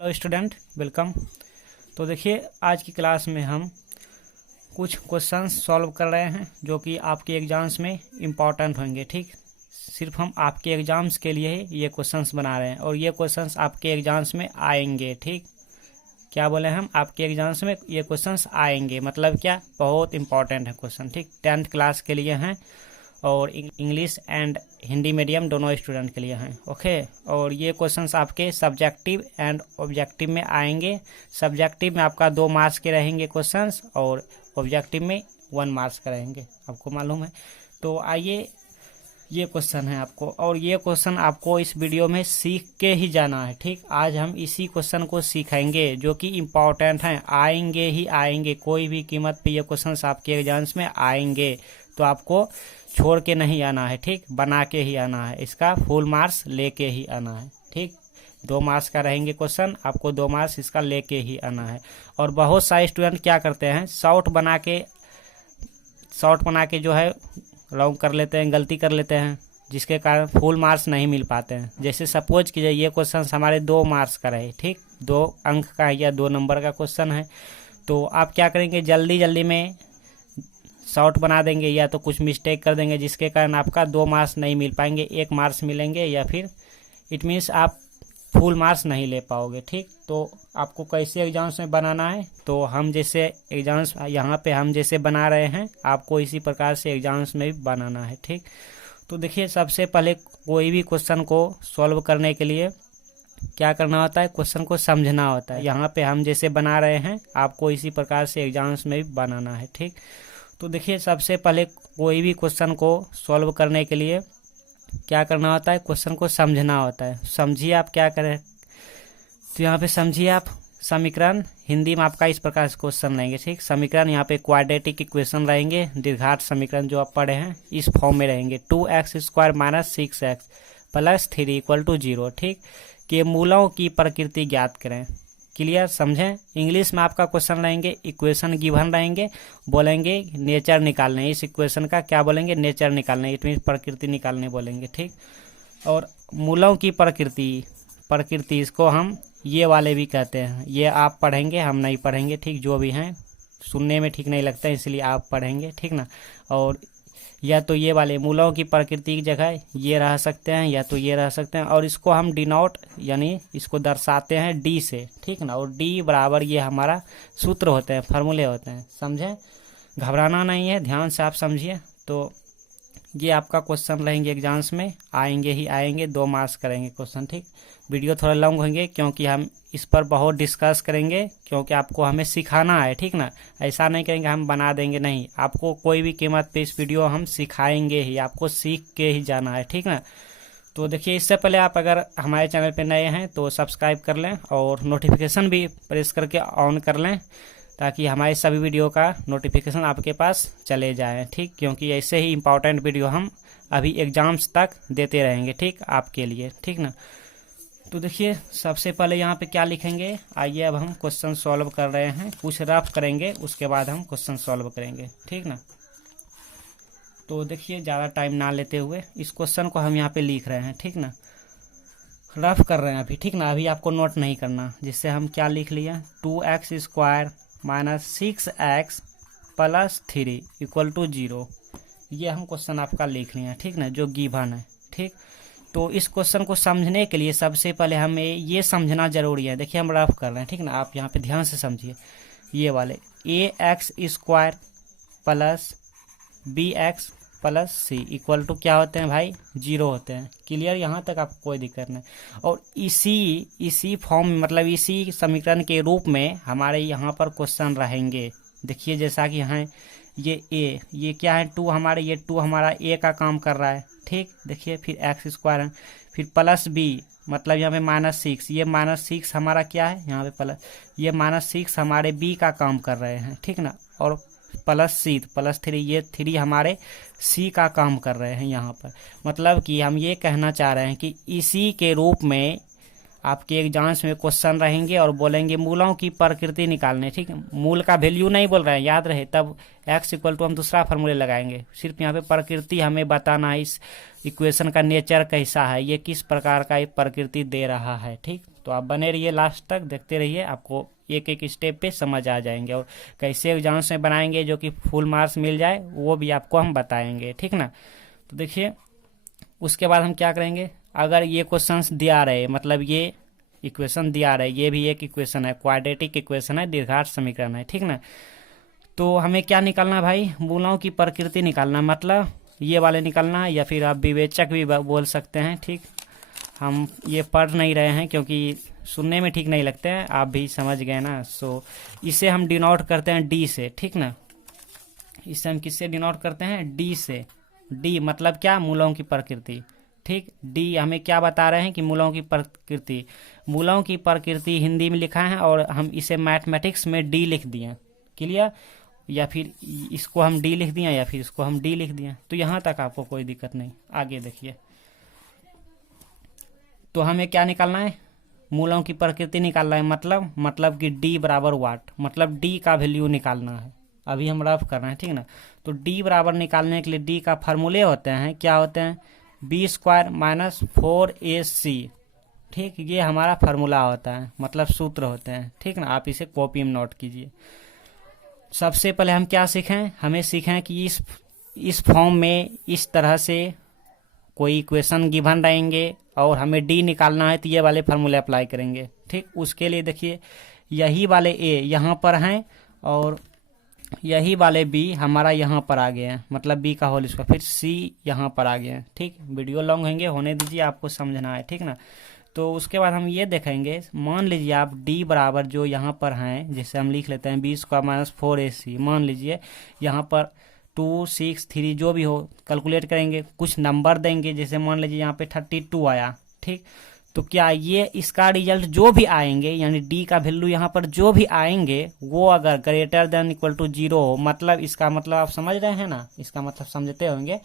Hello student, welcome. तो देखिए, आज की क्लास में हम कुछ क्वेश्चंस सॉल्व कर रहे हैं जो कि आपके एग्जाम्स में इम्पॉर्टेंट होंगे। ठीक, सिर्फ हम आपके एग्जाम्स के लिए ही ये क्वेश्चंस बना रहे हैं और ये क्वेश्चंस आपके एग्जाम्स में आएंगे। ठीक, क्या बोले हम, आपके एग्जाम्स में ये क्वेश्चंस आएंगे, मतलब क्या, बहुत इंपॉर्टेंट है क्वेश्चन। ठीक, 10th क्लास के लिए हैं और इंग्लिश एंड हिंदी मीडियम दोनों स्टूडेंट के लिए हैं। ओके, और ये क्वेश्चंस आपके सब्जेक्टिव एंड ऑब्जेक्टिव में आएंगे। सब्जेक्टिव में आपका 2 मार्क्स के रहेंगे क्वेश्चंस और ऑब्जेक्टिव में 1 मार्क्स का रहेंगे, आपको मालूम है। तो आइए, ये क्वेश्चन है आपको, और ये क्वेश्चन आपको इस वीडियो में सीख के ही जाना है। ठीक, आज हम इसी क्वेश्चन को सीखेंगे जो कि इम्पॉर्टेंट हैं, आएंगे ही आएंगे, कोई भी कीमत पे ये क्वेश्चंस आपके एग्जाम्स में आएंगे। तो आपको छोड़ के नहीं आना है, ठीक, बना के ही आना है, इसका फुल मार्क्स लेके ही आना है। ठीक, 2 मार्क्स का रहेंगे क्वेश्चन, आपको 2 मार्क्स इसका लेके ही आना है। और बहुत सारे स्टूडेंट क्या करते हैं, शॉर्ट बना के जो है लॉन्ग कर लेते हैं, गलती कर लेते हैं, जिसके कारण फुल मार्क्स नहीं मिल पाते हैं। जैसे सपोज कीजिए ये क्वेश्चन हमारे 2 मार्क्स का रहे, ठीक, 2 अंक का या 2 नंबर का क्वेश्चन है, तो आप क्या करेंगे, जल्दी जल्दी में शॉर्ट बना देंगे या तो कुछ मिस्टेक कर देंगे, जिसके कारण आपका 2 मार्क्स नहीं मिल पाएंगे, 1 मार्क्स मिलेंगे, या फिर इट मीन्स आप फुल मार्क्स नहीं ले पाओगे। ठीक, तो आपको कैसे एग्जाम्स में बनाना है, तो हम जैसे एग्जाम्स यहाँ पे हम जैसे बना रहे हैं, आपको इसी प्रकार से एग्जाम्स में भी बनाना है। ठीक, तो देखिए, सबसे पहले कोई भी क्वेश्चन को सॉल्व करने के लिए क्या करना होता है, क्वेश्चन को समझना होता है। यहाँ पे हम जैसे बना रहे हैं, आपको इसी प्रकार से एग्जाम्स में भी बनाना है। ठीक, तो देखिए, सबसे पहले कोई भी क्वेश्चन को सॉल्व करने के लिए क्या करना होता है, क्वेश्चन को समझना होता है। समझिए, आप क्या करें, तो यहाँ पे समझिए आप समीकरण, हिंदी में आपका इस प्रकार से क्वेश्चन रहेंगे। ठीक, समीकरण यहाँ पे क्वाड्रेटिक इक्वेशन रहेंगे, दीर्घात समीकरण जो आप पढ़े हैं इस फॉर्म में रहेंगे। 2x² - 6x + 3 = 0। ठीक, के मूलों की प्रकृति ज्ञात करें। क्लियर, समझें। इंग्लिश में आपका क्वेश्चन रहेंगे, इक्वेशन गिवन रहेंगे, बोलेंगे नेचर निकालने, इस इक्वेशन का क्या बोलेंगे, नेचर निकालने, इट मीन प्रकृति निकालने बोलेंगे। ठीक, और मूलों की प्रकृति इसको हम ये वाले भी कहते हैं, ये आप पढ़ेंगे, हम नहीं पढ़ेंगे। ठीक, जो भी हैं सुनने में ठीक नहीं लगता है, इसलिए आप पढ़ेंगे, ठीक ना। और या तो ये वाले मूलों की प्रकृति की जगह ये रह सकते हैं, या तो ये रह सकते हैं, और इसको हम डिनोट यानी इसको दर्शाते हैं डी से। ठीक ना, और डी बराबर ये हमारा सूत्र होते हैं, फार्मूले होते हैं, समझें, घबराना नहीं है, ध्यान से आप समझिए। तो ये आपका क्वेश्चन रहेंगे, एग्जाम्स में आएंगे ही आएंगे, 2 मार्क्स करेंगे क्वेश्चन। ठीक, वीडियो थोड़ा लॉन्ग होंगे क्योंकि हम इस पर बहुत डिस्कस करेंगे, क्योंकि आपको हमें सिखाना है। ठीक ना, ऐसा नहीं करेंगे हम बना देंगे, नहीं, आपको कोई भी कीमत पे इस वीडियो हम सिखाएंगे ही, आपको सीख के ही जाना है। ठीक ना, तो देखिए, इससे पहले आप अगर हमारे चैनल पे नए हैं तो सब्सक्राइब कर लें और नोटिफिकेशन भी प्रेस करके ऑन कर लें, ताकि हमारे सभी वीडियो का नोटिफिकेशन आपके पास चले जाएं। ठीक, क्योंकि ऐसे ही इम्पॉर्टेंट वीडियो हम अभी एग्जाम्स तक देते रहेंगे, ठीक, आपके लिए। ठीक ना, तो देखिए, सबसे पहले यहाँ पे क्या लिखेंगे, आइए अब हम क्वेश्चन सॉल्व कर रहे हैं, कुछ रफ करेंगे, उसके बाद हम क्वेश्चन सॉल्व करेंगे। ठीक ना, तो देखिए, ज़्यादा टाइम ना लेते हुए इस क्वेश्चन को हम यहाँ पे लिख रहे हैं। ठीक ना, रफ कर रहे हैं अभी। ठीक ना, अभी आपको नोट नहीं करना, जिससे हम क्या लिख लिए, 2x² - 6x + 3 = 0। ये हम क्वेश्चन आपका लिख लिए हैं, ठीक ना, जो गिवन है। ठीक, तो इस क्वेश्चन को समझने के लिए सबसे पहले हमें ये समझना जरूरी है। देखिए, हम रफ कर रहे हैं, ठीक ना, आप यहाँ पे ध्यान से समझिए। ये वाले ax² + bx + c = क्या होते हैं भाई, 0 होते हैं। क्लियर, यहाँ तक आपको कोई दिक्कत नहीं। और इसी फॉर्म में, मतलब इसी समीकरण के रूप में हमारे यहाँ पर क्वेश्चन रहेंगे। देखिए, जैसा कि यहाँ ये क्या है, 2 हमारे, ये 2 हमारा a का काम कर रहा है। ठीक, देखिए, फिर x² है, फिर +b, मतलब यहाँ पे -6, ये -6 हमारा क्या है, यहाँ पे प्लस, ये -6 हमारे b का काम कर रहे हैं। ठीक ना, और +c +3, ये 3 हमारे c का काम कर रहे हैं यहाँ पर। मतलब कि हम ये कहना चाह रहे हैं कि इसी के रूप में आपके एग्जाम्स में क्वेश्चन रहेंगे और बोलेंगे मूलों की प्रकृति निकालने, ठीक है। मूल का वैल्यू नहीं बोल रहे हैं, याद रहे, तब x इक्वल टू हम दूसरा फार्मूले लगाएंगे। सिर्फ यहाँ पे प्रकृति हमें बताना है, इस इक्वेशन का नेचर कैसा है, ये किस प्रकार का प्रकृति दे रहा है, ठीक। तो आप बने रहिए लास्ट तक, देखते रहिए, आपको एक एक स्टेप पे समझ आ जाएंगे। और कैसे एग्जाम्स में बनाएंगे जो कि फुल मार्क्स मिल जाए वो भी आपको हम बताएंगे, ठीक ना। तो देखिए उसके बाद हम क्या करेंगे, अगर ये क्वेश्चंस दिया रहे, मतलब ये इक्वेशन दिया रहे, ये भी एक इक्वेशन है, क्वाड्रेटिक इक्वेशन है, दीर्घात समीकरण है, ठीक ना। तो हमें क्या निकालना भाई, मूलों की प्रकृति निकालना, मतलब ये वाले निकालना है, या फिर आप विवेचक भी बोल सकते हैं, ठीक। हम ये पढ़ नहीं रहे हैं क्योंकि सुनने में ठीक नहीं लगते हैं, आप भी समझ गए ना। सो इसे हम डिनोट करते हैं डी से, ठीक ना। इसे हम किससे डिनोट करते हैं, डी से। डी मतलब क्या, मूलों की प्रकृति, ठीक। डी हमें क्या बता रहे हैं कि मूलों की प्रकृति, मूलों की प्रकृति हिंदी में लिखा है और हम इसे मैथमेटिक्स में डी लिख दिए, क्लियर। या फिर इसको हम डी लिख दिए या फिर इसको हम डी लिख दिए, तो यहाँ तक आपको कोई दिक्कत नहीं। आगे देखिए, तो हमें क्या निकालना है, मूलों की प्रकृति निकालना है, मतलब कि डी बराबर वाट, मतलब डी का वैल्यू निकालना है। अभी हम रफ कर रहे हैं, ठीक ना। तो डी बराबर निकालने के लिए डी का फार्मूले होते हैं, क्या होते हैं, बी स्क्वायर माइनस 4ac, ठीक। ये हमारा फार्मूला होता है, मतलब सूत्र होते हैं, ठीक ना। आप इसे कॉपी में नोट कीजिए। सबसे पहले हम क्या सीखें, हमें सीखें कि इस फॉर्म में इस तरह से कोई इक्वेशन गिवन रहेंगे और हमें डी निकालना है, तो ये वाले फार्मूले अप्लाई करेंगे, ठीक। उसके लिए देखिए यही वाले ए यहाँ पर हैं और यही वाले बी हमारा यहाँ पर आ गए हैं, मतलब बी का होल स्क्वायर, फिर सी यहाँ पर आ गए हैं, ठीक। वीडियो लॉन्ग होंगे, होने दीजिए, आपको समझना है, ठीक ना। तो उसके बाद हम ये देखेंगे, मान लीजिए आप डी बराबर जो यहाँ पर हैं, जैसे हम लिख लेते हैं बी स्क्वायर माइनस 4ac, मान लीजिए यहाँ पर 2, 6, 3 जो भी हो, कैलकुलेट करेंगे, कुछ नंबर देंगे, जैसे मान लीजिए यहाँ पे 32 आया, ठीक। तो क्या ये इसका रिजल्ट जो भी आएंगे, यानी डी का वैल्यू यहाँ पर जो भी आएंगे, वो अगर ग्रेटर देन इक्वल टू 0 हो, मतलब इसका मतलब आप समझ रहे हैं ना, इसका मतलब समझते होंगे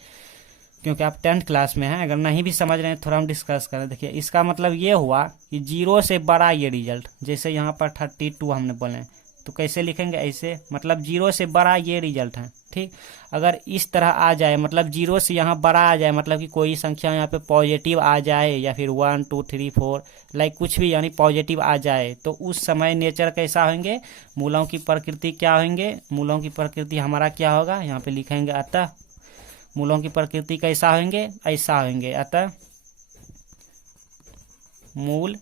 क्योंकि आप 10th क्लास में हैं। अगर नहीं भी समझ रहे हैं थोड़ा हम डिस्कस करें। देखिए इसका मतलब ये हुआ कि 0 से बड़ा ये रिजल्ट, जैसे यहाँ पर 32 हमने बोले, तो कैसे लिखेंगे, ऐसे, मतलब 0 से बड़ा ये रिजल्ट है, ठीक। अगर इस तरह आ जाए, मतलब 0 से यहाँ बड़ा आ जाए, मतलब कि कोई संख्या यहाँ पे पॉजिटिव आ जाए, या फिर 1 2 3 4 लाइक कुछ भी, यानी पॉजिटिव आ जाए, तो उस समय नेचर कैसा होंगे, मूलों की प्रकृति क्या होंगे, मूलों की प्रकृति हमारा क्या होगा, यहाँ पे लिखेंगे, अतः मूलों की प्रकृति कैसा होंगे, ऐसा होंगे, अतः मूल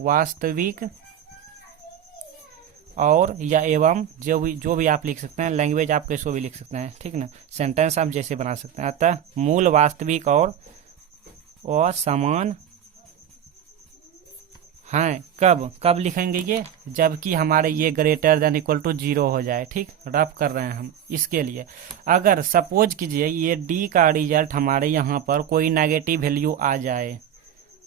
वास्तविक और या एवं जो भी आप लिख सकते हैं, लैंग्वेज आप कैसे भी लिख सकते हैं, ठीक ना। सेंटेंस आप जैसे बना सकते हैं, अतः मूल वास्तविक और समान हैं, कब लिखेंगे ये, जबकि हमारे ये ग्रेटर देन इक्वल टू 0 हो जाए, ठीक। रफ कर रहे हैं हम इसके लिए। अगर सपोज कीजिए ये डी का रिजल्ट हमारे यहाँ पर कोई नेगेटिव वैल्यू आ जाए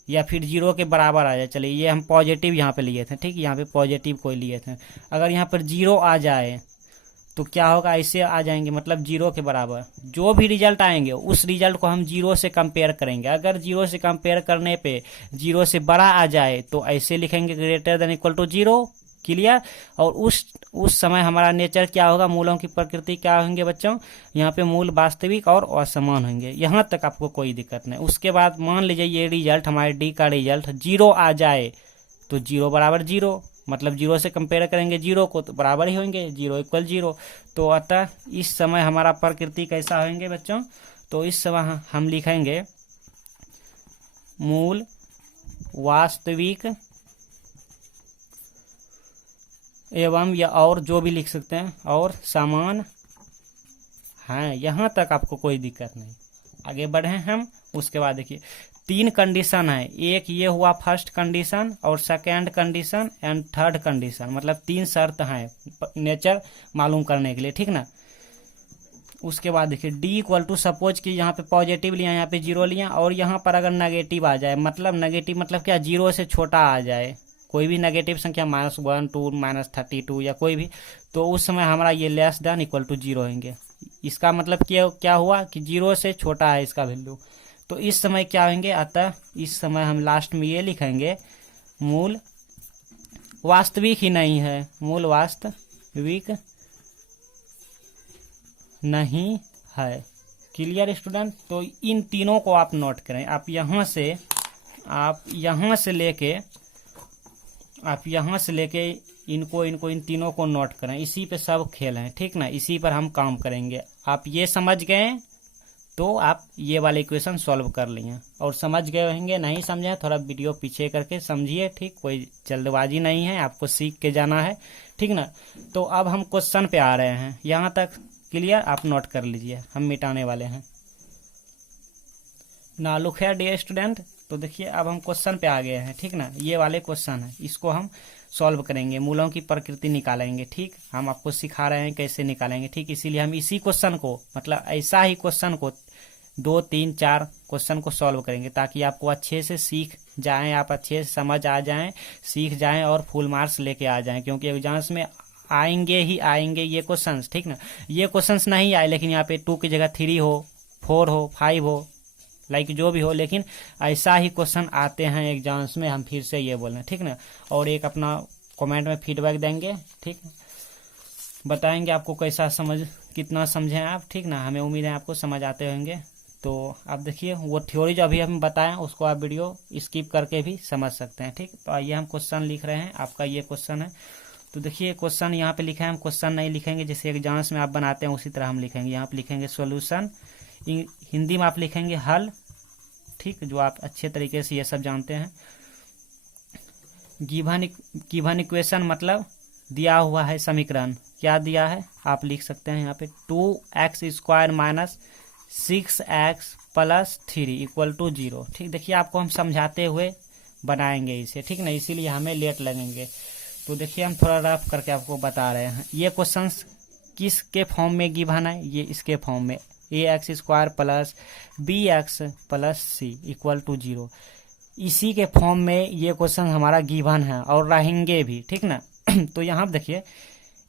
या फिर 0 के बराबर आ जाए, चलिए ये हम पॉजिटिव यहाँ पे लिए थे, ठीक, यहाँ पे पॉजिटिव कोई लिए थे, अगर यहाँ पर 0 आ जाए तो क्या होगा, ऐसे आ जाएंगे, मतलब 0 के बराबर जो भी रिजल्ट आएंगे उस रिजल्ट को हम 0 से कंपेयर करेंगे। अगर 0 से कंपेयर करने पे 0 से बड़ा आ जाए तो ऐसे लिखेंगे greater than equal to 0, clear. और उस समय हमारा नेचर क्या होगा, मूलों की प्रकृति क्या होंगे बच्चों, यहाँ पे मूल वास्तविक और असमान होंगे। यहाँ तक आपको कोई दिक्कत नहीं। उसके बाद मान लीजिए ये रिजल्ट हमारे डी का रिजल्ट 0 आ जाए, तो 0 बराबर 0, मतलब 0 से कंपेयर करेंगे 0 को तो बराबर ही होंगे, 0 इक्वल 0। तो अतः इस समय हमारा प्रकृति कैसा होंगे बच्चों, तो इस समय हम लिखेंगे मूल वास्तविक एवं या और जो भी लिख सकते हैं और समान हैं। यहाँ तक आपको कोई दिक्कत नहीं। आगे बढ़े हम। उसके बाद देखिए 3 कंडीशन है, एक ये हुआ फर्स्ट कंडीशन और second condition and third condition, मतलब 3 शर्त हैं नेचर मालूम करने के लिए, ठीक ना। उसके बाद देखिए डी इक्वल टू, सपोज कि यहाँ पे पॉजिटिव लिया, यहाँ पे 0 लिया, और यहाँ पर अगर नेगेटिव आ जाए, मतलब नेगेटिव मतलब क्या, 0 से छोटा आ जाए, कोई भी नेगेटिव संख्या -1 2 -32 या कोई भी, तो उस समय हमारा ये लेस देन इक्वल टू 0 होंगे। इसका मतलब क्या हुआ कि 0 से छोटा है इसका वैल्यू, तो इस समय क्या होंगे, अतः इस समय हम लास्ट में ये लिखेंगे मूल वास्तविक ही नहीं है, मूल वास्तविक नहीं है। Clear student. तो इन तीनों को आप नोट करें। आप यहाँ से लेके इनको इन तीनों को नोट करें। इसी पे सब खेल हैं, ठीक ना, इसी पर हम काम करेंगे। आप ये समझ गए तो आप ये वाले इक्वेशन सॉल्व कर लिए, और समझ गए होंगे, नहीं समझे थोड़ा वीडियो पीछे करके समझिए, ठीक। कोई जल्दबाजी नहीं है, आपको सीख के जाना है, ठीक ना। तो अब हम क्वेश्चन पे आ रहे हैं, यहाँ तक क्लियर, आप नोट कर लीजिए, हम मिटाने वाले हैं। ना लुक है डियर स्टूडेंट। तो देखिए अब हम क्वेश्चन पे आ गए हैं, ठीक ना। ये वाले क्वेश्चन है, इसको हम सॉल्व करेंगे, मूलों की प्रकृति निकालेंगे, ठीक। हम आपको सिखा रहे हैं कैसे निकालेंगे, ठीक। इसीलिए हम इसी क्वेश्चन को, मतलब ऐसा ही क्वेश्चन को 2 3 4 क्वेश्चन को सॉल्व करेंगे, ताकि आपको अच्छे से सीख जाएं, आप अच्छे से समझ आ जाएं, सीख जाएं और फुल मार्क्स लेके आ जाएं। क्योंकि एग्जाम्स में आएंगे ही आएंगे ये क्वेश्चंस, ठीक ना। ये क्वेश्चंस नहीं आए, लेकिन यहाँ पे 2 की जगह 3 हो, 4 हो, 5 हो, लाइक जो भी हो, लेकिन ऐसा ही क्वेश्चन आते हैं एग्जाम्स में। हम फिर से ये बोल रहे हैं, ठीक ना। और एक अपना कमेंट में फीडबैक देंगे, ठीक, बताएंगे आपको कैसा समझ, कितना समझे आप, ठीक ना। हमें उम्मीद है आपको समझ आते होंगे। तो आप देखिए वो थ्योरी जो अभी हम बताएं उसको आप वीडियो स्किप करके भी समझ सकते हैं, ठीक। तो आइए हम क्वेश्चन लिख रहे हैं, आपका ये क्वेश्चन है। तो देखिए क्वेश्चन यहाँ पे लिखा है, हम क्वेश्चन नहीं लिखेंगे जैसे एग्जाम्स में आप बनाते हैं उसी तरह हम लिखेंगे। यहाँ पे लिखेंगे सॉल्यूशन, हिंदी में आप लिखेंगे हल, ठीक, जो आप अच्छे तरीके से ये सब जानते हैं। गिवन इक्वेशन मतलब दिया हुआ है समीकरण, क्या दिया है आप लिख सकते हैं यहाँ पे 2x² - 6x + 3 = 0, ठीक। देखिए आपको हम समझाते हुए बनाएंगे इसे, ठीक ना, इसीलिए हमें लेट लगेंगे। तो देखिए हम थोड़ा रफ करके आपको बता रहे हैं। ये क्वेश्चंस किसके फॉर्म में गिवन है, ये इसके फॉर्म में ax² + bx + c = 0, इसी के फॉर्म में ये क्वेश्चन हमारा गिवन है और रहेंगे भी, ठीक ना। तो यहाँ पर देखिए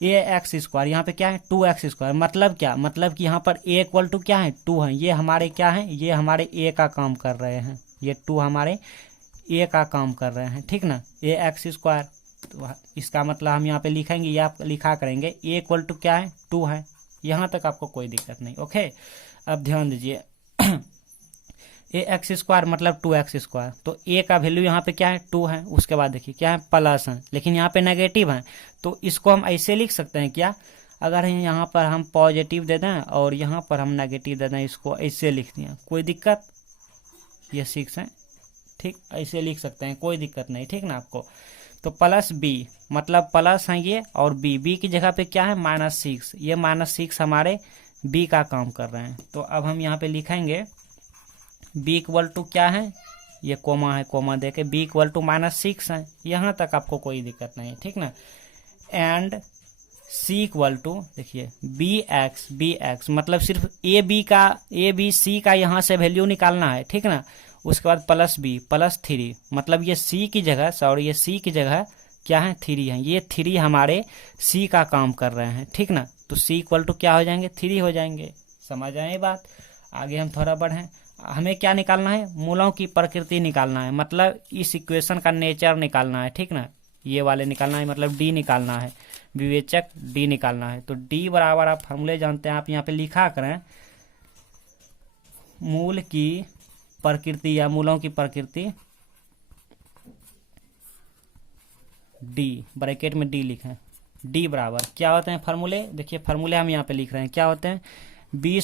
ax², यहाँ पे क्या है 2x², मतलब क्या, मतलब कि यहाँ पर a = क्या है 2 है, ये हमारे क्या है, ये हमारे a का काम कर रहे हैं, ये 2 हमारे a का काम कर रहे हैं, ठीक ना, ax²। तो इसका मतलब हम यहाँ पे लिखेंगे, या आप लिखा करेंगे a = क्या है 2 है। यहाँ तक आपको कोई दिक्कत नहीं, ओके। अब ध्यान दीजिए ax² मतलब 2x², तो a का वैल्यू यहाँ पे क्या है 2 है, उसके बाद देखिए क्या है प्लस है, लेकिन यहाँ पे नेगेटिव है, तो इसको हम ऐसे लिख सकते हैं क्या, अगर यहाँ पर हम पॉजिटिव दे दें और यहाँ पर हम नेगेटिव दे दें, इसको ऐसे लिख दिया, कोई दिक्कत, ये 6 है, ठीक, ऐसे लिख सकते हैं, कोई दिक्कत नहीं, ठीक ना आपको। तो +b मतलब प्लस है ये, और b की जगह पे क्या है -6, ये -6 हमारे b का काम कर रहे हैं। तो अब हम यहाँ पे लिखेंगे b = क्या है, ये कोमा है, कोमा देके b = -6 है, यहाँ तक आपको कोई दिक्कत नहीं, ठीक ना। एंड c = देखिए bx मतलब सिर्फ a b c का यहाँ से वैल्यू निकालना है, ठीक ना। उसके बाद +b + 3 मतलब ये c की जगह, सॉरी ये c की जगह क्या है 3 है, ये 3 हमारे c का काम कर रहे हैं, ठीक ना। तो c = क्या हो जाएंगे 3 हो जाएंगे। समझ आए बात। आगे हम थोड़ा बढ़ें, हमें क्या निकालना है, मूलों की प्रकृति निकालना है, मतलब इस इक्वेशन का नेचर निकालना है, ठीक ना। ये वाले निकालना है, मतलब d निकालना है, विवेचक d निकालना है। तो d बराबर आप फॉर्मूले जानते हैं, आप यहाँ पे लिखा करें मूल की प्रकृति या मूलों की प्रकृति d, ब्रैकेट में d लिखें, d बराबर क्या होते हैं फॉर्मूले, देखिए फॉर्मूले हम यहाँ पे लिख रहे हैं, क्या होते हैं b² -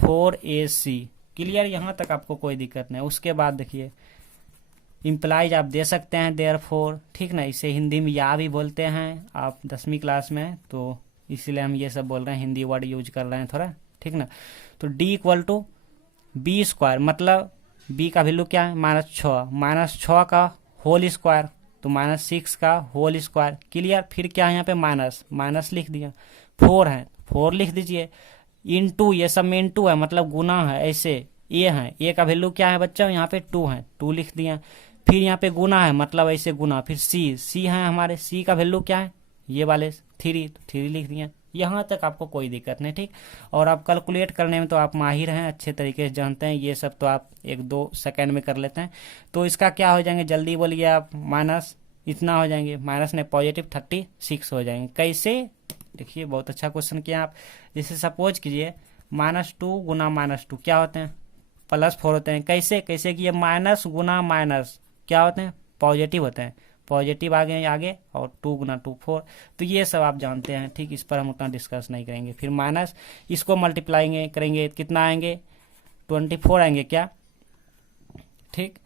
4ac। क्लियर, यहाँ तक आपको कोई दिक्कत नहीं। उसके बाद देखिए इम्प्लाइज आप दे सकते हैं देयरफॉर, ठीक ना, इसे हिंदी में या भी बोलते हैं आप 10वीं क्लास में, तो इसीलिए हम ये सब बोल रहे हैं, हिंदी वर्ड यूज कर रहे हैं थोड़ा, ठीक ना। तो d = b² मतलब b का वैल्यू क्या है -6 का होल स्क्वायर, तो -6 का होल स्क्वायर। क्लियर, फिर क्या है यहाँ पे माइनस लिख दिया, 4 है 4 लिख दीजिए, इनटू ये सब में इनटू है मतलब गुना है, ऐसे a है, a का वैल्यू क्या है बच्चा यहाँ पे 2 है, 2 लिख दिया, फिर यहाँ पे गुना है मतलब ऐसे गुना, फिर c है हमारे, c का वैल्यू क्या है ये वाले 3, तो 3 लिख दिया, यहाँ तक आपको कोई दिक्कत नहीं, ठीक। और आप कैलकुलेट करने में तो आप माहिर हैं, अच्छे तरीके से जानते हैं, ये सब तो आप 1-2 सेकंड में कर लेते हैं। तो इसका क्या हो जाएंगे, जल्दी बोलिए आप। माइनस इतना हो जाएंगे, माइनस ने +36 हो जाएंगे। कैसे, देखिए बहुत अच्छा क्वेश्चन किया आप। जैसे सपोज कीजिए -2 गुना -2 क्या होते हैं, +4 होते हैं। कैसे कैसे कि ये माइनस गुना माइनस क्या होते हैं, पॉजिटिव होते हैं। पॉजिटिव आगे आगे और 2 गुना 2 4। तो ये सब आप जानते हैं, ठीक। इस पर हम उतना डिस्कस नहीं करेंगे। फिर माइनस इसको मल्टीप्लाइंगे करेंगे, कितना आएंगे 24 आएंगे क्या, ठीक।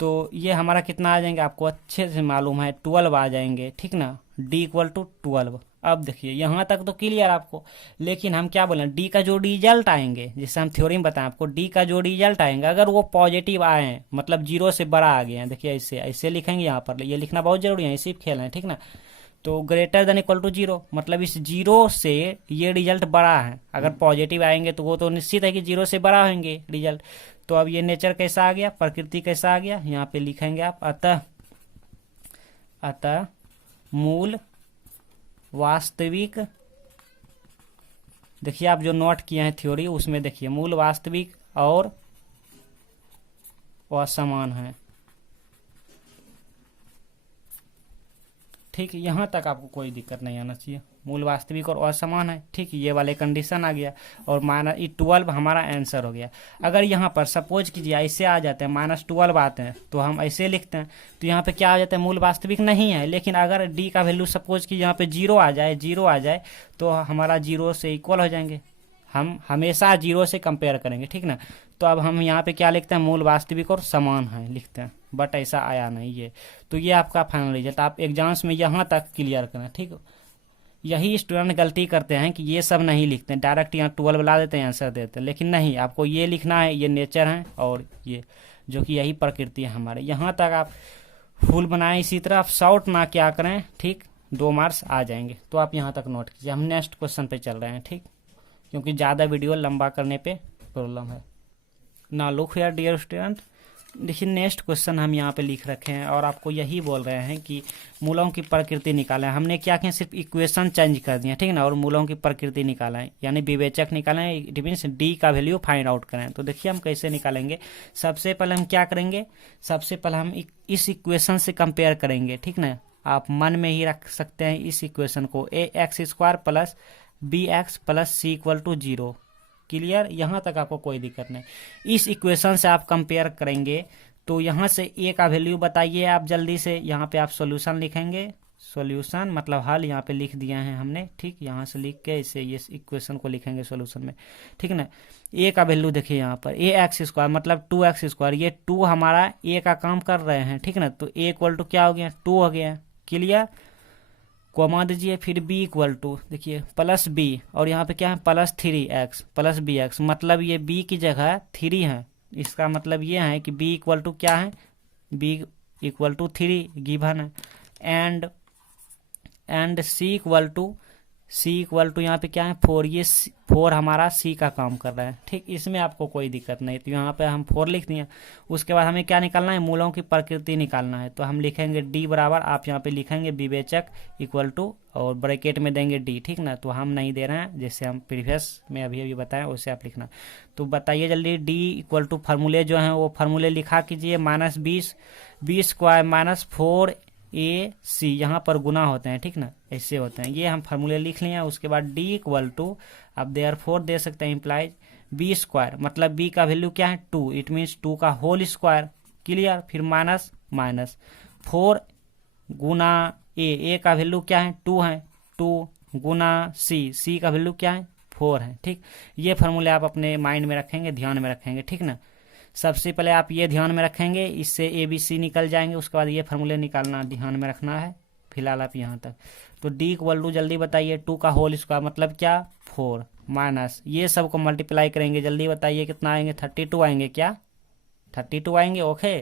तो ये हमारा कितना आ जाएंगे, आपको अच्छे से मालूम है 12 आ जाएंगे, ठीक ना। D = 12। अब देखिए यहाँ तक तो क्लियर आपको, लेकिन हम क्या बोलें, डी का जो रिजल्ट आएंगे, जैसे हम थ्योरी में बताएं आपको, डी का जो रिजल्ट आएंगे अगर वो पॉजिटिव आए, मतलब 0 से बड़ा आ गए हैं, देखिए ऐसे ऐसे लिखेंगे, यहाँ पर ये लिखना बहुत जरूरी है, इसी खेल है, ठीक ना। तो >= 0, मतलब इस 0 से ये रिजल्ट बड़ा है। अगर पॉजिटिव आएंगे तो वो तो निश्चित है कि 0 से बड़ा होंगे रिजल्ट। तो अब ये नेचर कैसा आ गया, प्रकृति कैसा आ गया, यहाँ पे लिखेंगे आप, अतः मूल वास्तविक, देखिए आप जो नोट किए हैं थ्योरी उसमें देखिए, मूल वास्तविक और असमान है, ठीक। यहाँ तक आपको कोई दिक्कत नहीं आना चाहिए, मूल वास्तविक और असमान है, ठीक। ये वाले कंडीशन आ गया और -12 हमारा आंसर हो गया। अगर यहाँ पर सपोज कीजिए ऐसे आ जाते हैं -12 आते हैं तो हम ऐसे लिखते हैं, तो यहाँ पे क्या आ जाता है, मूल वास्तविक नहीं है। लेकिन अगर डी का वैल्यू सपोज की यहाँ पे 0 आ जाए तो हमारा 0 से इक्वल हो जाएंगे। हम हमेशा 0 से कंपेयर करेंगे, ठीक ना। तो अब हम यहाँ पे क्या लिखते हैं, मूल वास्तविक और समान है लिखते हैं, बट ऐसा आया नहीं ये। तो ये आपका फाइनल रिजल्ट, आप एग्जाम्स में यहाँ तक क्लियर करें, ठीक। यही स्टूडेंट गलती करते हैं कि ये सब नहीं लिखते हैं, डायरेक्ट यहाँ 12 ला देते हैं, आंसर देते हैं। लेकिन नहीं, आपको ये लिखना है, ये नेचर है और ये जो कि यही प्रकृति है हमारे। यहाँ तक आप फुल बनाएं, इसी तरह आप शॉर्ट ना क्या करें, ठीक। 2 मार्क्स आ जाएंगे। तो आप यहाँ तक नोट कीजिए, हम नेक्स्ट क्वेश्चन पे चल रहे हैं, ठीक, क्योंकि ज़्यादा वीडियो लंबा करने पे प्रॉब्लम है ना। लुक हियर डियर स्टूडेंट, देखिए नेक्स्ट क्वेश्चन हम यहाँ पे लिख रखे हैं और आपको यही बोल रहे हैं कि मूलों की प्रकृति निकालें। हमने क्या किया, सिर्फ इक्वेशन चेंज कर दिया, ठीक ना, और मूलों की प्रकृति निकालें, यानी विवेचक निकालें, इट मीन्स डी का वैल्यू फाइंड आउट करें। तो देखिए हम कैसे निकालेंगे। सबसे पहले हम क्या करेंगे, सबसे पहले हम इस इक्वेशन से कंपेयर करेंगे, ठीक ना। आप मन में ही रख सकते हैं इस इक्वेशन को, ax² + bx + c = 0। क्लियर, यहाँ तक आपको कोई दिक्कत नहीं। इस इक्वेशन से आप कंपेयर करेंगे तो यहाँ से ए का वैल्यू बताइए आप जल्दी से। यहाँ पे आप सॉल्यूशन लिखेंगे, सॉल्यूशन मतलब हल यहाँ पे लिख दिया है हमने, ठीक। यहाँ से लिख के इसे ये इक्वेशन को लिखेंगे सॉल्यूशन में, ठीक ना। ए का वैल्यू देखिए यहाँ पर ax² मतलब 2x², ये 2 हमारा ए का काम कर रहे हैं, ठीक ना। तो a = क्या हो गया, 2 हो गया। क्लियर, कोमा दीजिए, फिर b = देखिए +b और यहाँ पे क्या है +3x + bx, मतलब ये b की जगह 3 है। इसका मतलब ये है कि b = क्या है, b = 3 गिवन है। एंड c = यहाँ पे क्या है 4, ये 4 हमारा c का काम कर रहा है, ठीक। इसमें आपको कोई दिक्कत नहीं। तो यहाँ पे हम 4 लिख दिए। उसके बाद हमें क्या निकालना है, मूलों की प्रकृति निकालना है। तो हम लिखेंगे d बराबर, आप यहाँ पे लिखेंगे विवेचक = और ब्रैकेट में देंगे d, ठीक ना। तो हम नहीं दे रहे हैं, जैसे हम प्रीवियस में अभी बताएं वैसे आप लिखना। तो बताइए जल्दी, d = फार्मूले जो हैं वो फार्मूले लिखा कीजिए। -20 b² - 4ac, यहाँ पर गुना होते हैं, ठीक ना, ऐसे होते हैं। ये हम फार्मूले लिख लिए। उसके बाद d = आप देयरफॉर दे सकते हैं, इम्प्लाइज b² मतलब b का वैल्यू क्या है 2, इट मीन्स 2 का होल स्क्वायर। क्लियर, फिर माइनस 4 गुना a का वैल्यू क्या है 2 है, 2 गुना c का वैल्यू क्या है 4 है, ठीक। ये फार्मूले आप अपने माइंड में रखेंगे, ध्यान में रखेंगे, ठीक ना। सबसे पहले आप ये ध्यान में रखेंगे, इससे ABC निकल जाएंगे। उसके बाद ये फार्मूले निकालना ध्यान में रखना है। फिलहाल आप यहाँ तक। तो d = जल्दी बताइए 2 का होल स्क्वायर मतलब क्या 4 माइनस ये सब को मल्टीप्लाई करेंगे, जल्दी बताइए कितना आएंगे 32 आएंगे क्या, 32 आएंगे। ओके,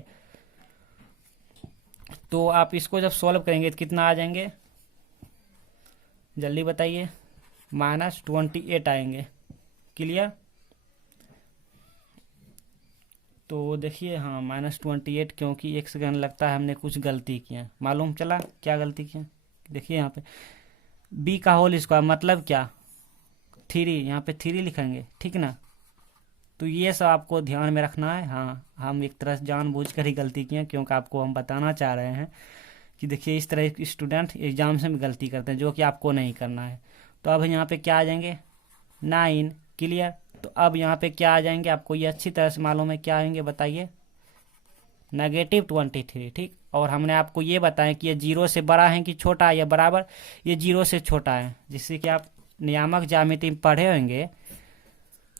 तो आप इसको जब सॉल्व करेंगे तो कितना आ जाएंगे, जल्दी बताइए, -28 आएंगे। क्लियर, तो देखिए हाँ -28, क्योंकि 1 सेकंड लगता है, हमने कुछ गलती किया। मालूम चला क्या गलती किया, देखिए यहाँ पे b का होल स्क्वायर मतलब क्या 3, यहाँ पे 3 लिखेंगे, ठीक ना। तो ये सब आपको ध्यान में रखना है। हाँ, हम एक तरह से जानबूझकर ही गलती किए, क्योंकि आपको हम बताना चाह रहे हैं कि देखिए इस तरह के स्टूडेंट एग्जाम में गलती करते हैं, जो कि आपको नहीं करना है। तो अब यहाँ पे क्या आ जाएंगे, 9, क्लियर। तो अब यहाँ पे क्या आ जाएंगे, आपको ये अच्छी तरह से मालूम है क्या आएंगे, बताइए, -23, ठीक। और हमने आपको ये बताया कि ये 0 से बड़ा है कि छोटा है या बराबर, ये 0 से छोटा है। जिससे कि आप नियामक ज्यामिति में पढ़े होंगे,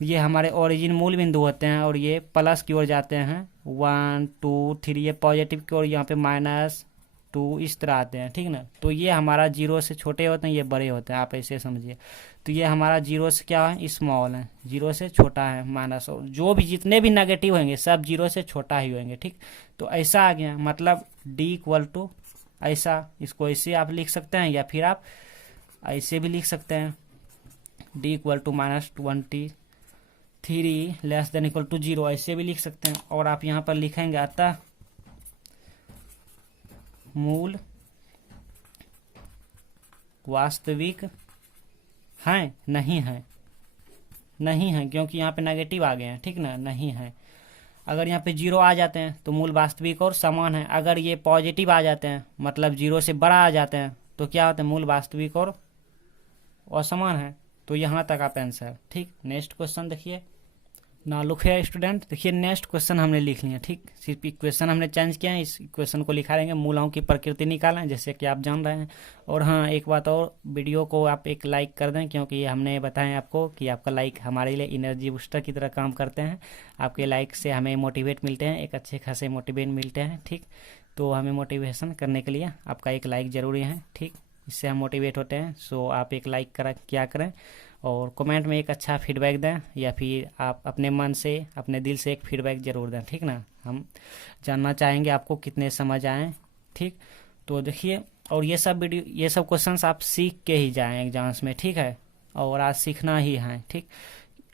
ये हमारे ओरिजिन मूल बिंदु होते हैं और ये प्लस की ओर जाते हैं, 1 2 3, ये पॉजिटिव की ओर, यहाँ पे -2 इस तरह आते हैं, ठीक ना। तो ये हमारा 0 से छोटे होते हैं, ये बड़े होते हैं, आप ऐसे समझिए। तो ये हमारा 0 से क्या है, स्मॉल है, 0 से छोटा है, माइनस। और जो भी जितने भी नेगेटिव होंगे सब 0 से छोटा ही होंगे, ठीक। तो ऐसा आ गया, मतलब D = ऐसा, इसको ऐसे आप लिख सकते हैं या फिर आप ऐसे भी लिख सकते हैं, D = -23 < 0, ऐसे भी लिख सकते हैं। और आप यहाँ पर लिखेंगे अतः मूल वास्तविक हैं, नहीं है, नहीं है, क्योंकि यहाँ पे नेगेटिव आ गए हैं, ठीक ना, नहीं है। अगर यहाँ पे 0 आ जाते हैं तो मूल वास्तविक और समान है। अगर ये पॉजिटिव आ जाते हैं, मतलब 0 से बड़ा आ जाते हैं, तो क्या होता है, मूल वास्तविक और असमान है। तो यहाँ तक आप आंसर, ठीक। नेक्स्ट क्वेश्चन देखिए ना, लुक है स्टूडेंट, देखिए नेक्स्ट क्वेश्चन हमने लिख लिया, ठीक। सिर्फ इक्वेशन हमने चेंज किया है, इस इक्वेशन को लिखा रहेंगे, मूलों की प्रकृति निकालें, जैसे कि आप जान रहे हैं। और हाँ, एक बात और, वीडियो को आप एक लाइक कर दें, क्योंकि ये हमने बताया आपको कि आपका लाइक हमारे लिए एनर्जी बूस्टर की तरह काम करते हैं। आपके लाइक से हमें मोटिवेट मिलते हैं, एक अच्छे खासे मोटिवेट मिलते हैं, ठीक। तो हमें मोटिवेशन करने के लिए आपका एक लाइक ज़रूरी है, ठीक। इससे हम मोटिवेट होते हैं। सो आप एक लाइक क्या करें और कमेंट में एक अच्छा फीडबैक दें, या फिर आप अपने मन से, अपने दिल से एक फीडबैक ज़रूर दें, ठीक ना। हम जानना चाहेंगे आपको कितने समझ आए, ठीक। तो देखिए, और ये सब वीडियो, ये सब क्वेश्चंस आप सीख के ही जाएं एग्जाम्स में, ठीक है। और आज सीखना ही है, ठीक,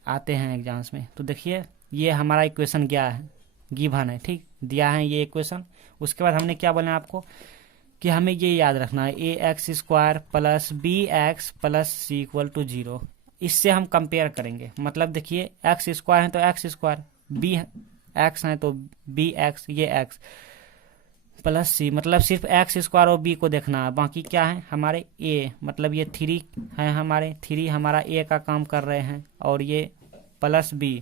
आते हैं एग्जाम्स में। तो देखिए, ये हमारा इक्वेशन क्या है, गिवन है, ठीक, दिया है ये इक्वेशन। उसके बाद हमने क्या बोला आपको कि हमें ये याद रखना है, ax² + bx + c = 0। इससे हम कंपेयर करेंगे, मतलब देखिए x² है तो x², b x है तो bx, ये x + c, मतलब सिर्फ x² और b को देखना है। बाकी क्या है हमारे a, मतलब ये 3 है, हमारे 3 हमारा a का काम कर रहे हैं, और ये +b,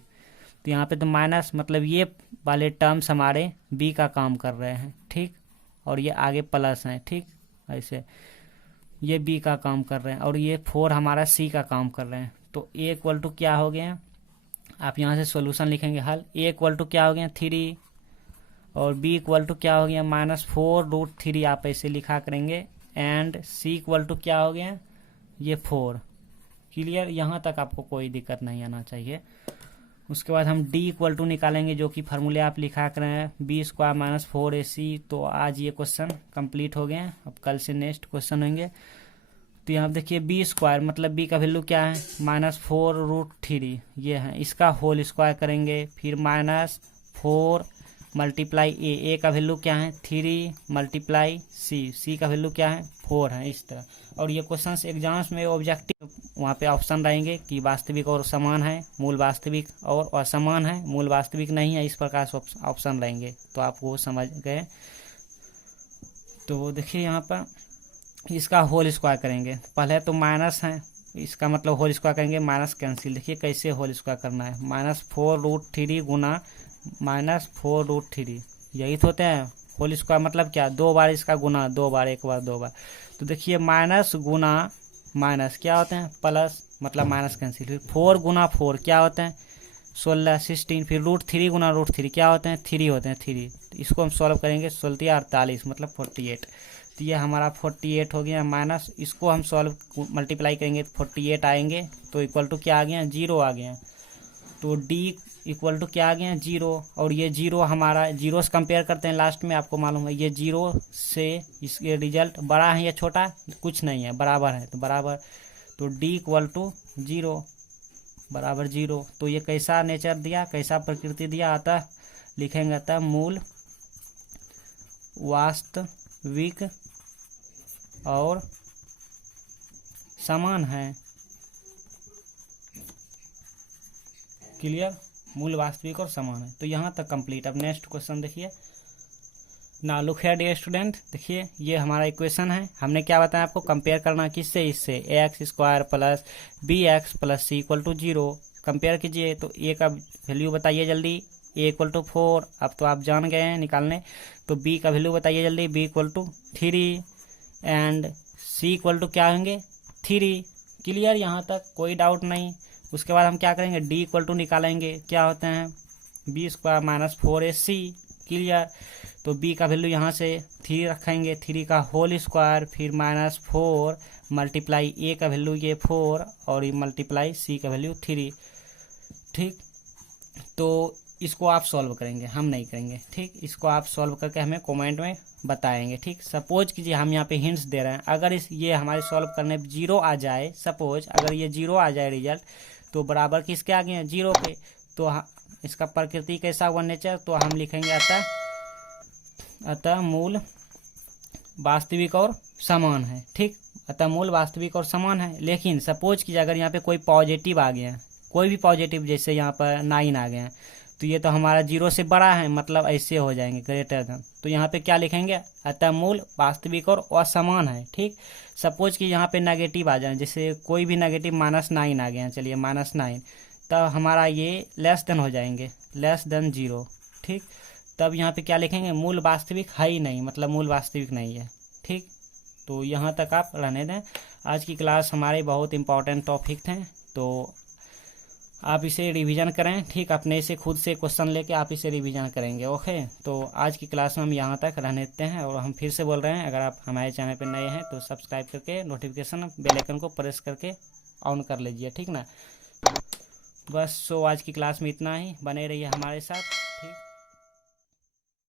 तो यहाँ पे तो माइनस, मतलब ये वाले टर्म्स हमारे b का काम कर रहे हैं, ठीक। और ये आगे प्लस है, ठीक, ऐसे ये b का काम कर रहे हैं, और ये 4 हमारा c का काम कर रहे हैं। तो a = क्या हो गया, आप यहाँ से सॉल्यूशन लिखेंगे हल। a = क्या हो गया 3, और b = क्या हो गया -4√3, आप ऐसे लिखा करेंगे। एंड c = क्या हो गया, ये 4। क्लियर, यहाँ तक आपको कोई दिक्कत नहीं आना चाहिए। उसके बाद हम d = निकालेंगे, जो कि फार्मूले आप लिखा कर रहे हैं, b² - 4ac। तो आज ये क्वेश्चन कंप्लीट हो गए। अब कल से नेक्स्ट क्वेश्चन होंगे। तो यहाँ देखिए b², मतलब b का वैल्यू क्या है, -4√3, ये है, इसका होल स्क्वायर करेंगे। फिर -4 × a का वैल्यू क्या है 3 × c का वैल्यू क्या है 4 है, इस तरह। और ये क्वेश्चंस एग्जाम्स में ऑब्जेक्टिव, वहाँ पे ऑप्शन रहेंगे कि वास्तविक और समान है, मूल वास्तविक और असमान है, मूल वास्तविक नहीं है, इस प्रकार से ऑप्शन रहेंगे। तो आप वो समझ गए। तो देखिए यहाँ पर इसका होल स्क्वायर करेंगे, पहले तो माइनस है, इसका मतलब होल स्क्वायर करेंगे, माइनस कैंसिल। देखिए कैसे होल स्क्वायर करना है, -4√3 गुना -4√3, यही तो होते हैं होल स्क्वायर। मतलब क्या, 2 बार इसका गुना, 2 बार, 1 बार 2 बार। तो देखिए माइनस गुना माइनस क्या होते हैं प्लस, मतलब माइनस कैंसिल। फिर 4 गुना 4 क्या होते हैं 16 16। फिर √3 गुना √3 क्या होते हैं 3 होते हैं 3। तो इसको हम सॉल्व करेंगे, 16 48, मतलब 48। तो ये हमारा 48 हो गया, माइनस इसको हम सॉल्व मल्टीप्लाई करेंगे 48 आएंगे, तो इक्वल टू क्या आ गया 0 आ गया। तो d = क्या आ गया 0। और ये 0 हमारा 0 से कंपेयर करते हैं लास्ट में, आपको मालूम है ये 0 से इसके रिजल्ट बड़ा है या छोटा, कुछ नहीं है, बराबर है, तो बराबर। तो d = 0 बराबर 0। तो ये कैसा नेचर दिया, कैसा प्रकृति दिया, अतः लिखेंगे अतः मूल वास्तविक और समान है, क्लियर, मूल वास्तविक और समान है। तो यहाँ तक कंप्लीट। अब नेक्स्ट क्वेश्चन देखिए। ना लुक हियर डियर स्टूडेंट, देखिए ये हमारा इक्वेशन है। हमने क्या बताया आपको, कंपेयर करना किससे, इससे x square plus b x plus c equal to 0। Compare कीजिए तो ए का वैल्यू बताइए जल्दी, ए इक्वल टू 4, अब तो आप जान गए हैं निकालने। तो बी का वैल्यू बताइए जल्दी, b equal to 3 and c equal to क्या होंगे 3। क्लियर, यहाँ तक कोई डाउट नहीं। उसके बाद हम क्या करेंगे, डी इक्वल टू निकालेंगे, क्या होते हैं b square minus 4ac। Clear, तो b का वैल्यू यहाँ से 3 रखेंगे, 3 का होल स्क्वायर, फिर माइनस 4 मल्टीप्लाई a का वैल्यू ये 4 और ये मल्टीप्लाई c का वैल्यू 3। ठीक, तो इसको आप सॉल्व करेंगे, हम नहीं करेंगे। ठीक, इसको आप सॉल्व करके हमें कमेंट में बताएंगे। ठीक, सपोज कीजिए हम यहाँ पे हिंट्स दे रहे हैं, अगर ये हमारे सॉल्व करने 0 आ जाए, सपोज अगर ये 0 आ जाए रिजल्ट, तो बराबर किसके आ गए 0 के। तो इसका प्रकृति कैसा हुआ, नेचर, तो हम लिखेंगे अतः मूल वास्तविक और समान है। ठीक, अतः मूल वास्तविक और समान है। लेकिन सपोज कीजिए अगर यहाँ पे कोई पॉजिटिव आ गया, कोई भी पॉजिटिव, जैसे यहाँ पर 9 आ गए हैं, तो ये तो हमारा 0 से बड़ा है, मतलब ऐसे हो जाएंगे ग्रेटर देन। तो यहाँ पे क्या लिखेंगे, अतः मूल वास्तविक और असमान है। ठीक, सपोज कि यहाँ पे नेगेटिव आ जाए, जैसे कोई भी नेगेटिव -9 आ गए हैं, चलिए -9, तब हमारा ये लेस देन हो जाएंगे, लेस देन 0। ठीक, तब यहाँ पे क्या लिखेंगे, मूल वास्तविक है ही नहीं, मतलब मूल वास्तविक नहीं है। ठीक, तो यहाँ तक आप रहने दें। आज की क्लास हमारे बहुत इंपॉर्टेंट टॉपिक थे, तो आप इसे रिवीजन करें। ठीक, अपने से खुद से क्वेश्चन लेके आप इसे रिवीजन करेंगे। ओके, तो आज की क्लास में हम यहाँ तक रहने देते हैं। और हम फिर से बोल रहे हैं, अगर आप हमारे चैनल पर नए हैं तो सब्सक्राइब करके नोटिफिकेशन बेल आइकन को प्रेस करके ऑन कर लीजिए। ठीक ना, बस। सो आज की क्लास में इतना ही, बने रहिए हमारे साथ।